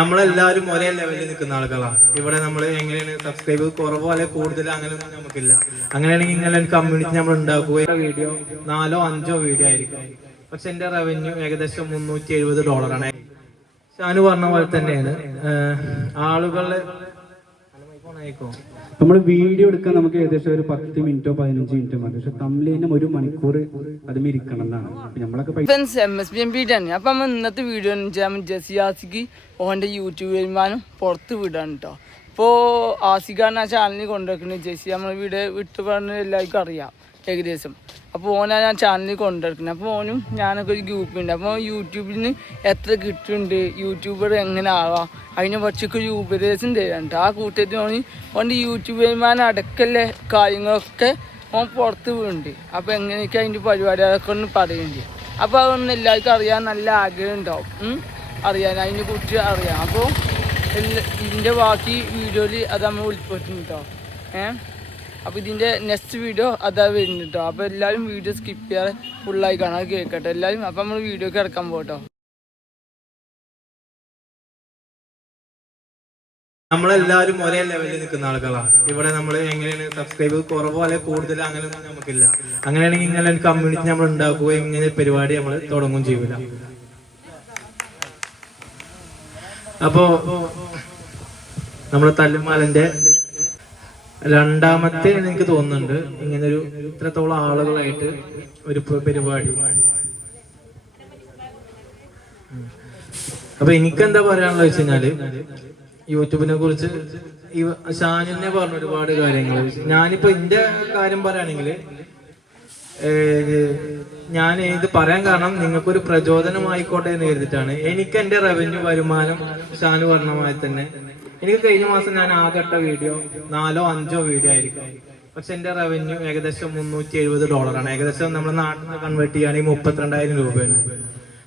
നമ്മളെല്ലാവരും ഒരേ ലെവലിൽ നിൽക്കുന്ന ആളുകളാണ്. ഇവിടെ നമ്മൾ എങ്ങനെയാണ് സബ്സ്ക്രൈബ് കുറവോ അല്ലെങ്കിൽ കൂടുതലോ അങ്ങനെയൊന്നും നമുക്കില്ല. അങ്ങനെയാണെങ്കിൽ ഇങ്ങനെ കമ്മ്യൂണിറ്റി നമ്മൾ ഉണ്ടാക്കുക. വീഡിയോ നാലോ അഞ്ചോ വീഡിയോ ആയിരിക്കും. പക്ഷെ എന്റെ റവന്യൂ ഏകദേശം മുന്നൂറ്റി എഴുപത് ഡോളറാണ് ഷാനു പറഞ്ഞ പോലെ തന്നെയാണ്. ആളുകളെ ആയിക്കോ. നമ്മൾ വീഡിയോ എടുക്കാൻ നമുക്ക് ഏകദേശം ഒരു പത്ത് മിനിറ്റോ പതിനഞ്ച് മിനിറ്റോ മതി. പക്ഷെ തമ്മിലിനും ഒരു മണിക്കൂർ അതും ഇരിക്കണം എന്നാണ്. നമ്മളൊക്കെ ആണ് നമ്മൾ ഇന്നത്തെ വീഡിയോ എന്ന് വെച്ചാൽ ജസിയാസിക്ക് ഓന്റെ യൂട്യൂബ് വരുമാനം പുറത്ത് വിടാണ് കേട്ടോ ഇപ്പോൾ ആസിഖാണ് ആ ചാനലിൽ കൊണ്ടുവെക്കുന്നത് ജസി നമ്മൾ വീട് വിട്ടു പറഞ്ഞ എല്ലാവർക്കും അറിയാം. ഏകദേശം. അപ്പോൾ ഓനാണ് ഞാൻ ചാനലിൽ കൊണ്ടുവരുന്നത് അപ്പോൾ ഓനും ഞാനൊക്കെ ഒരു ഗ്രൂപ്പുണ്ട് അപ്പോൾ യൂട്യൂബിൽ നിന്ന് എത്ര കിട്ടുന്നുണ്ട്? യൂട്യൂബർ എങ്ങനെ ആവാം? അതിനെ കുറച്ചൊക്കെ ഒരു ഉപദേശം തരാനുണ്ട് ആ കൂട്ടത്തിൽ ഓന് ഓന്റെ യൂട്യൂബ് വരുമാനം അടക്കല്ലേ കാര്യങ്ങളൊക്കെ ഓൻ പുറത്ത് വീണ്ട് അപ്പോൾ എങ്ങനെയൊക്കെ അതിന്റെ പരിപാടി അതൊക്കെ ഒന്ന് പറയുന്നുണ്ട്. അപ്പോൾ അതൊന്നും എല്ലാവർക്കും അറിയാൻ നല്ല ആഗ്രഹം ഉണ്ടാവും. അറിയാൻ അതിനെ കുറിച്ച് അറിയാം അപ്പോൾ ഇതിന്റെ ബാക്കി വീഡിയോയിൽ അത് നമ്മൾ ഉൾപ്പെടുത്തുന്നു കേട്ടോ ഏഹ് അപ്പോൾ ഇതിന്റെ നെക്സ്റ്റ് വീഡിയോ അതാ വരുന്നത് കേട്ടോ അപ്പോൾ എല്ലാവരും വീഡിയോ സ്കിപ്പ് ചെയ്യാതെ ഫുള്ളായി കാണാൻ കേൾക്കട്ടെ. എല്ലാവരും അപ്പോൾ നമ്മൾ വീഡിയോ ഇറക്കാൻ പോട്ടോ നമ്മളെല്ലാവരും ഒരേ ലെവലിൽ നിൽക്കുന്ന ആളുകളാണ് ഇവിടെ നമ്മൾ എങ്ങനെയാണ് സബ്സ്ക്രൈബ് കുറവോ അല്ലെങ്കിൽ കൂടുതലോ അങ്ങനെയൊന്നും നമുക്കില്ല. അങ്ങനെയാണെങ്കിൽ ഇങ്ങനെ കമ്മ്യൂണിറ്റി നമ്മൾ ഉണ്ടാക്കുകയും ഇങ്ങനെ പരിപാടി നമ്മൾ തുടങ്ങും ചെയ്യൂല. അപ്പോ നമ്മുടെ തല്ലുമാലന്റെ രണ്ടാമത്തെ എനിക്ക് തോന്നുന്നുണ്ട് ഇങ്ങനെ ഒരു ഇത്രത്തോളം ആളുകളായിട്ട് ഒരു പരിപാടി. അപ്പൊ എനിക്കെന്താ പറയാനുള്ള വെച്ച് കഴിഞ്ഞാൽ യൂട്യൂബിനെ കുറിച്ച് ഈ ഷാനിനെ പറഞ്ഞ ഒരുപാട് കാര്യങ്ങൾ ഞാനിപ്പോ എന്റെ കാര്യം പറയുകയാണെങ്കിൽ ഞാൻ ഇത് പറയാൻ കാരണം നിങ്ങൾക്കൊരു പ്രചോദനമായിക്കോട്ടെ എന്ന് കരുതിട്ടാണ് എനിക്ക് എന്റെ റവന്യൂ വരുമാനം ഷാനു പറഞ്ഞ തന്നെ എനിക്ക് കഴിഞ്ഞ മാസം ഞാൻ ആകട്ട വീഡിയോ നാലോ അഞ്ചോ വീഡിയോ ആയിരിക്കും. പക്ഷെ എന്റെ റവന്യൂ ഏകദേശം മുന്നൂറ്റി എഴുപത് ഡോളറാണ് ഏകദേശം നമ്മുടെ നാട്ടിൽ നിന്ന് കൺവേർട്ട് ചെയ്യുകയാണെങ്കിൽ മുപ്പത്തിരണ്ടായിരം രൂപയാണ്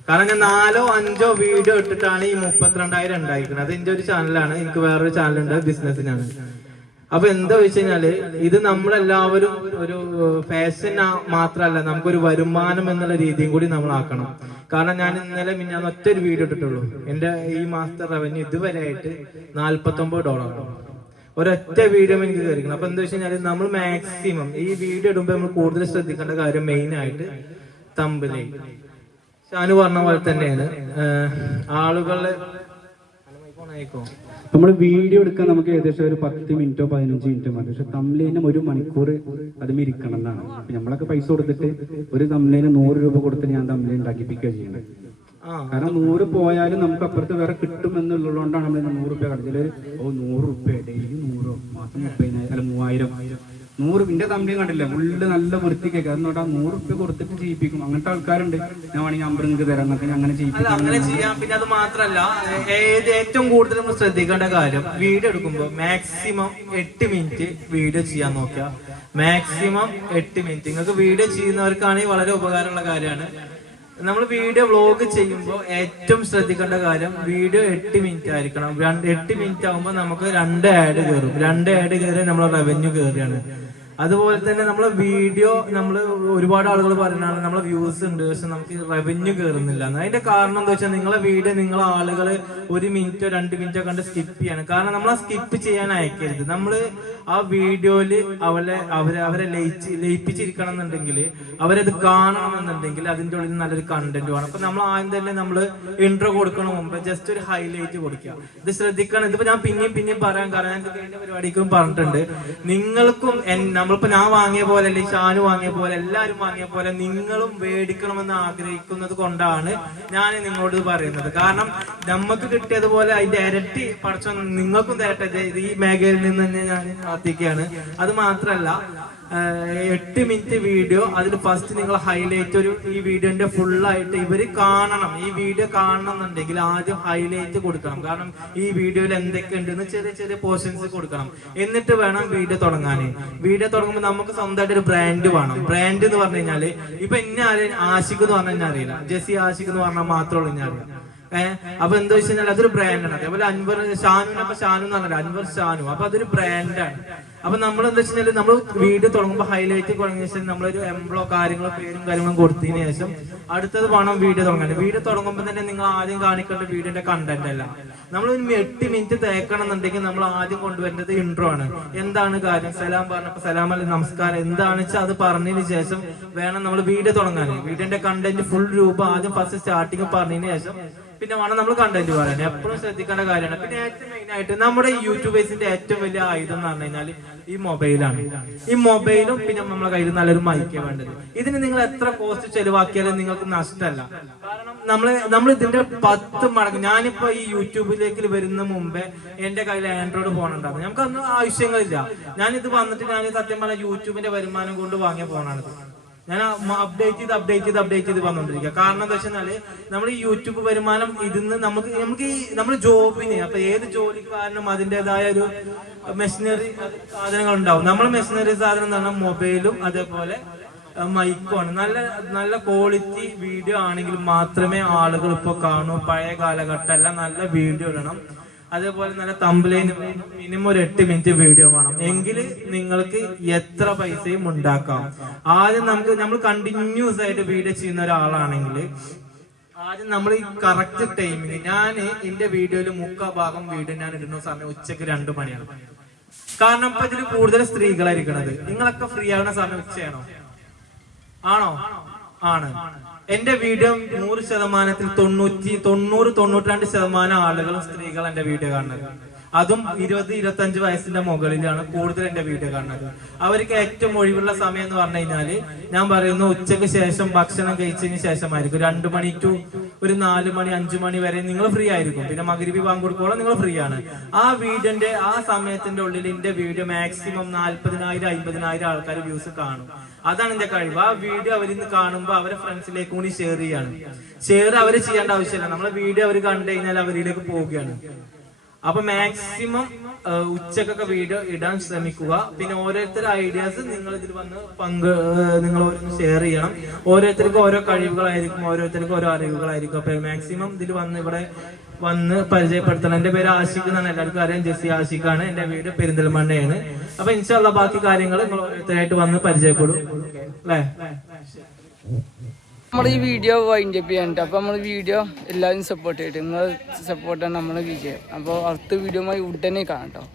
കാരണം ഞാൻ നാലോ അഞ്ചോ വീഡിയോ ഇട്ടിട്ടാണ് ഈ മുപ്പത്തിരണ്ടായിരം ഉണ്ടായിരിക്കുന്നത്. അത് എന്റെ ഒരു ചാനലാണ് എനിക്ക് വേറൊരു ചാനലുണ്ട് ബിസിനസ്സിനാണ് അപ്പൊ എന്താ വെച്ച് കഴിഞ്ഞാൽ ഇത് നമ്മളെല്ലാവരും ഒരു ഫാഷൻ മാത്രല്ല നമുക്കൊരു വരുമാനം എന്നുള്ള രീതിയും കൂടി നമ്മൾ ആക്കണം കാരണം ഞാൻ ഇന്നലെ ഞാൻ ഒറ്റ ഒരു വീഡിയോ ഇട്ടിട്ടുള്ളൂ. എന്റെ ഈ മാസത്തെ റവന്യൂ ഇതുവരെ ആയിട്ട് നാല്പത്തി ഒമ്പത് ഡോളറാണ് ഒരൊറ്റ വീഡിയോ എനിക്ക് കയറിക്കണം അപ്പൊ എന്താ വെച്ച് നമ്മൾ മാക്സിമം ഈ വീഡിയോ ഇടുമ്പോൾ നമ്മൾ കൂടുതൽ ശ്രദ്ധിക്കേണ്ട കാര്യം മെയിൻ ആയിട്ട് തമ്പിലേ ഷാനു പറഞ്ഞ പോലെ തന്നെയാണ്. ആളുകളെ ആയിക്കോ. നമ്മൾ വീഡിയോ എടുക്കാൻ നമുക്ക് ഏകദേശം ഒരു പത്ത് മിനിറ്റോ പതിനഞ്ച് മിനിറ്റോ മതി. പക്ഷെ തമ്മിലിനും ഒരു മണിക്കൂർ അതും ഇരിക്കണം എന്നാണ് നമ്മളൊക്കെ പൈസ കൊടുത്തിട്ട് ഒരു തമ്മിലിന് നൂറ് രൂപ കൊടുത്തിട്ട് ഞാൻ തമ്മിൽ ഉണ്ടാക്കിപ്പിക്കുക ചെയ്യുന്നത്. കാരണം നൂറ് പോയാലും നമുക്ക് അപ്പുറത്ത് വേറെ കിട്ടും എന്നുള്ളതുകൊണ്ടാണ് നമ്മൾ നൂറ് രൂപ കടത്തിൽ ഓ നൂറ് രൂപ ഡെയിലി നൂറോ? മാസം മുപ്പതിനായിരം അല്ല മൂവായിരം. നൂറ് ഇന്റെ തമ്പിയും കണ്ടില്ല? ഫുള്ള് നല്ല വൃത്തിക്കൊക്കെ അതുകൊണ്ട് ആ നൂറ് ഉപ്പ് കൊടുത്തിട്ട് ചെയ്യിപ്പിക്കും. അങ്ങനത്തെ ആൾക്കാരുണ്ട്. ഞാൻ വേണമെങ്കിൽ അമ്പത് നിങ്ങൾക്ക് തരാം എന്നൊക്കെ അങ്ങനെ ചെയ്യിപ്പിക്കും. അങ്ങനെ ചെയ്യാം. പിന്നെ അത് മാത്രല്ല ഏത് ഏറ്റവും കൂടുതൽ നമ്മൾ ശ്രദ്ധിക്കേണ്ട കാര്യം വീഡിയോ എടുക്കുമ്പോൾ മാക്സിമം എട്ട് മിനിറ്റ് വീഡിയോ ചെയ്യാൻ നോക്കുക. മാക്സിമം എട്ട് മിനിറ്റ് നിങ്ങൾക്ക് വീഡിയോ ചെയ്യുന്നവർക്കാണെങ്കിൽ വളരെ ഉപകാരമുള്ള കാര്യമാണ്. നമ്മൾ വീഡിയോ വ്ലോഗ് ചെയ്യുമ്പോൾ ഏറ്റവും ശ്രദ്ധിക്കേണ്ട കാര്യം വീഡിയോ എട്ട് മിനിറ്റ് ആയിരിക്കണം. എട്ട് മിനിറ്റ് ആകുമ്പോൾ നമുക്ക് രണ്ട് ആഡ് കയറും രണ്ട് ആഡ് കയറി നമ്മളെ റവന്യൂ കയറിയാണ് അതുപോലെ തന്നെ നമ്മളെ വീഡിയോ നമ്മൾ ഒരുപാട് ആളുകൾ പറയുന്നതാണ് നമ്മളെ വ്യൂസ് ഉണ്ട് പക്ഷെ നമുക്ക് റവന്യൂ കയറുന്നില്ല അതിന്റെ കാരണം എന്താ വെച്ചാൽ നിങ്ങളെ വീഡിയോ നിങ്ങൾ ആളുകൾ ഒരു മിനിറ്റോ രണ്ട് മിനിറ്റോ കണ്ട് സ്കിപ്പ് ചെയ്യാണ്. കാരണം നമ്മൾ സ്കിപ്പ് ചെയ്യാൻ അയക്കരുത്. നമ്മൾ ആ വീഡിയോയിൽ അവരെ അവരെ അവരെ ലയിച്ച് ലയിപ്പിച്ചിരിക്കണം എന്നുണ്ടെങ്കിൽ അവരത് കാണണം എന്നുണ്ടെങ്കിൽ അതിന്റെ ഉള്ളിൽ നല്ലൊരു കണ്ടന്റ് വേണം. അപ്പൊ നമ്മൾ ആദ്യം തന്നെ നമ്മൾ ഇൻട്രോ കൊടുക്കണ മുമ്പ് ജസ്റ്റ് ഒരു ഹൈലൈറ്റ് കൊടുക്കുക. ഇത് ശ്രദ്ധിക്കണം. ഇതിപ്പോ ഞാൻ പിന്നെയും പിന്നെയും പറയാൻ കാരണം ഞാൻ പരിപാടിക്കും പറഞ്ഞിട്ടുണ്ട്. നിങ്ങൾക്കും നമ്മളിപ്പോ ഞാൻ വാങ്ങിയ പോലെ അല്ലെങ്കിൽ ഷാനു വാങ്ങിയ പോലെ എല്ലാവരും വാങ്ങിയ പോലെ നിങ്ങളും മേടിക്കണമെന്ന് ആഗ്രഹിക്കുന്നത് കൊണ്ടാണ് ഞാൻ നിങ്ങളോട് പറയുന്നത്. കാരണം നമുക്ക് കിട്ടിയതുപോലെ അതിന്റെ ഇരട്ടി പടച്ച നിങ്ങൾക്കും തരട്ടെ. ഈ മേഖലയിൽ നിന്ന് തന്നെ ഞാൻ പ്രാർത്ഥിക്കുകയാണ് അത് മാത്രല്ല എട്ട് മിനിറ്റ് വീഡിയോ അതിൽ ഫസ്റ്റ് നിങ്ങൾ ഹൈലൈറ്റ് ഒരു ഈ വീഡിയോന്റെ ഫുള്ളായിട്ട് ഇവർ കാണണം. ഈ വീഡിയോ കാണണം എന്നുണ്ടെങ്കിൽ ആദ്യം ഹൈലൈറ്റ് കൊടുക്കണം. കാരണം ഈ വീഡിയോയിൽ എന്തൊക്കെ ഉണ്ടെന്ന് ചെറിയ ചെറിയ പോർഷൻസ് കൊടുക്കണം. എന്നിട്ട് വേണം വീഡിയോ തുടങ്ങാൻ വീഡിയോ തുടങ്ങുമ്പോൾ നമുക്ക് സ്വന്തമായിട്ട് ഒരു ബ്രാൻഡ് വേണം. ബ്രാൻഡ് എന്ന് പറഞ്ഞു കഴിഞ്ഞാൽ ഇപ്പൊ എന്നെ ആശിക് എന്ന് പറഞ്ഞു കഴിഞ്ഞാൽ അറിയില്ല. ജെസ്സി ആശിക് എന്ന് പറഞ്ഞാൽ മാത്രമേ ഞാൻ അറിയാം ഏഹ് അപ്പൊ എന്താ വെച്ച് കഴിഞ്ഞാൽ അതൊരു ബ്രാൻഡാണ് അതേപോലെ അൻവർ ഷാനു അപ്പൊ ഷാനു എന്ന് പറഞ്ഞാൽ അൻവർ ഷാനു. അപ്പൊ അതൊരു ബ്രാൻഡാണ് അപ്പൊ നമ്മൾ എന്താ വെച്ചാൽ നമ്മൾ വീഡിയോ തുടങ്ങുമ്പോൾ ഹൈലൈറ്റ് തുടങ്ങിയ ശേഷം നമ്മളൊരു എംബ്ലോ കാര്യങ്ങളോ പേരും കാര്യങ്ങളും കൊടുത്തതിന് ശേഷം അടുത്തത് വേണം വീഡിയോ തുടങ്ങാൻ വീഡിയോ തുടങ്ങുമ്പോൾ തന്നെ നിങ്ങൾ ആദ്യം കാണിക്കേണ്ട വീഡിയോന്റെ കണ്ടന്റ് അല്ല. നമ്മൾ ഒരു എട്ട് മിനിറ്റ് തേക്കണം എന്നുണ്ടെങ്കിൽ നമ്മൾ ആദ്യം കൊണ്ടുവരേണ്ടത് ഇൻട്രോ ആണ്. എന്താണ് കാര്യം? സലാം പറഞ്ഞപ്പോ സലാം അല്ലെ നമസ്കാരം. എന്താണ് വെച്ചാൽ അത് പറഞ്ഞതിന് ശേഷം വേണം നമ്മൾ വീഡിയോ തുടങ്ങാൻ വീഡിയോന്റെ കണ്ടന്റ് ഫുൾ രൂപം ആദ്യം ഫസ്റ്റ് സ്റ്റാർട്ടിങ് പറഞ്ഞതിന് ശേഷം പിന്നെ വേണം നമ്മൾ കണ്ടന്റ് പറയാൻ. എപ്പോഴും ശ്രദ്ധിക്കേണ്ട കാര്യമാണ്. പിന്നെ ഏറ്റവും മെയിൻ ആയിട്ട് നമ്മുടെ യൂട്യൂബേഴ്സിന്റെ ഏറ്റവും വലിയ ആയുധം എന്ന് പറഞ്ഞു കഴിഞ്ഞാൽ ഈ മൊബൈലാണ് ഈ മൊബൈലും പിന്നെ നമ്മളെ കയ്യിൽ നല്ലൊരു മൈക്കേ വേണ്ടത്. ഇതിന് നിങ്ങൾ എത്ര കോസ്റ്റ് ചെലവാക്കിയാലും നിങ്ങൾക്ക് നഷ്ടമല്ല. കാരണം നമ്മൾ നമ്മൾ ഇതിന്റെ പത്ത് മടങ്ങ് ഞാനിപ്പോ ഈ യൂട്യൂബിലേക്ക് വരുന്ന മുമ്പേ എന്റെ കയ്യിൽ ആൻഡ്രോയിഡ് ഫോൺ ഉണ്ടായിരുന്നു. നമുക്ക് അന്ന് ആവശ്യങ്ങളില്ല. ഞാനിത് വന്നിട്ട് ഞാൻ സത്യം പറഞ്ഞ യൂട്യൂബിന്റെ വരുമാനം കൊണ്ട് വാങ്ങിയ ഫോണാണിത് ഞാൻ അപ്ഡേറ്റ് ചെയ്ത് അപ്ഡേറ്റ് ചെയ്ത് അപ്ഡേറ്റ് ചെയ്ത് വന്നോണ്ടിരിക്കുക കാരണം എന്താ വെച്ചാൽ നമ്മൾ ഈ യൂട്യൂബ് വരുമാനം ഇതിന്ന് നമുക്ക് നമുക്ക് ഈ നമ്മുടെ ജോബിന് അപ്പൊ ഏത് ജോലിക്കാരനും അതിന്റെതായ ഒരു മെഷീനറി സാധനങ്ങൾ ഉണ്ടാവും നമ്മൾ മെഷീനറി സാധനം എന്ന് പറഞ്ഞാൽ മൊബൈലും അതേപോലെ മൈക്കുമാണ് നല്ല നല്ല ക്വാളിറ്റി വീഡിയോ ആണെങ്കിൽ മാത്രമേ ആളുകൾ ഇപ്പൊ കാണൂ. പഴയ കാലഘട്ടമല്ല നല്ല വീഡിയോ ഇടണം. അതേപോലെ നല്ല തമ്പ്ലൈന് മിനിമം ഒരു എട്ട് മിനിറ്റ് വീഡിയോ എങ്കിൽ നിങ്ങൾക്ക് എത്ര പൈസയും ഉണ്ടാക്കാം. ആദ്യം നമുക്ക് നമ്മൾ കണ്ടിന്യൂസ് ആയിട്ട് വീഡിയോ ചെയ്യുന്ന ഒരാളാണെങ്കിൽ ആദ്യം നമ്മൾ ഈ കറക്റ്റ് ടൈമിന് ഞാൻ എന്റെ വീഡിയോയിൽ മുക്കാ ഭാഗം വീഡിയോ ഞാൻ ഇടുന്ന സമയം ഉച്ചയ്ക്ക് രണ്ടു മണിയാണ്. കാരണം ഇപ്പൊ ഇതിൽ കൂടുതൽ സ്ത്രീകളായിരിക്കണത്. നിങ്ങളൊക്കെ ഫ്രീ ആകുന്ന സമയം ഉച്ചയാണോ? ആണോ? ആണ്. എന്റെ വീഡിയോ നൂറ് ശതമാനത്തിൽ തൊണ്ണൂറ്റി തൊണ്ണൂറ് തൊണ്ണൂറ്റി രണ്ട് ശതമാനം ആളുകളും സ്ത്രീകൾ എന്റെ വീഡിയോ കാണുന്നത്. അതും ഇരുപത് ഇരുപത്തഞ്ച് വയസ്സിന്റെ മുകളിലാണ് കൂടുതൽ എന്റെ വീഡിയോ കാണുന്നത്. അവർക്ക് ഏറ്റവും ഒഴിവുള്ള സമയം എന്ന് പറഞ്ഞു കഴിഞ്ഞാൽ ഞാൻ പറയുന്നു ഉച്ചയ്ക്ക് ശേഷം ഭക്ഷണം കഴിച്ചതിന് ശേഷമായിരിക്കും. രണ്ടു മണി ടു ഒരു നാല് മണി അഞ്ചു മണി വരെ നിങ്ങൾ ഫ്രീ ആയിരിക്കും. പിന്നെ മകരിബി പങ്കെടുക്കോളം നിങ്ങൾ ഫ്രീ ആണ്. ആ വീഡിയോന്റെ ആ സമയത്തിന്റെ ഉള്ളിൽ എന്റെ വീഡിയോ മാക്സിമം നാല്പതിനായിരം അമ്പതിനായിരം ആൾക്കാർ വ്യൂസ് കാണും. അതാണ് എന്റെ കഴിവ്. ആ വീഡിയോ അവരിന്ന് കാണുമ്പോൾ അവരെ ഫ്രണ്ട്സിലേക്ക് കൂടി ഷെയർ ചെയ്യാണ്. ഷെയർ അവർ ചെയ്യേണ്ട ആവശ്യമില്ല. നമ്മളെ വീഡിയോ അവർ കണ്ടു കഴിഞ്ഞാൽ അവരിലേക്ക് പോവുകയാണ്. അപ്പൊ മാക്സിമം ഉച്ചക്കൊക്കെ വീഡിയോ ഇടാൻ ശ്രമിക്കുക. പിന്നെ ഓരോരുത്തരുടെ ഐഡിയാസ് നിങ്ങൾ ഇതിൽ വന്ന് പങ്ക് നിങ്ങൾ ഓരോന്ന് ഷെയർ ചെയ്യണം. ഓരോരുത്തർക്കും ഓരോ കഴിവുകളായിരിക്കും ഓരോരുത്തർക്കും ഓരോ അറിവുകളായിരിക്കും. അപ്പൊ മാക്സിമം ഇതിൽ വന്ന് ഇവിടെ വന്ന് പരിചയപ്പെടുത്തണം. എന്റെ പേര് ആഷിഖ് എന്നാണ്. എല്ലാവർക്കും അറിയാം. ജെസ്സി ആഷിഖാണ്. എന്റെ വീട് പെരിന്തൽമണ്ണയാണ്. അപ്പൊ ഇൻഷാല്ല ബാക്കി കാര്യങ്ങൾ നിങ്ങൾ ഓരോരുത്തരായിട്ട് വന്ന് പരിചയപ്പെടും. അല്ലേ? നമ്മുടെ ഈ വീഡിയോ വൈൻഡ് അപ്പ് ചെയ്യാൻ അപ്പോൾ നമ്മൾ വീഡിയോ എല്ലാവരും സപ്പോർട്ട് ചെയ്തിട്ട് നിങ്ങൾ സപ്പോർട്ടാണ് നമ്മുടെ വിജയം. അപ്പോൾ അടുത്ത വീഡിയോ ഉടനെ കാണാം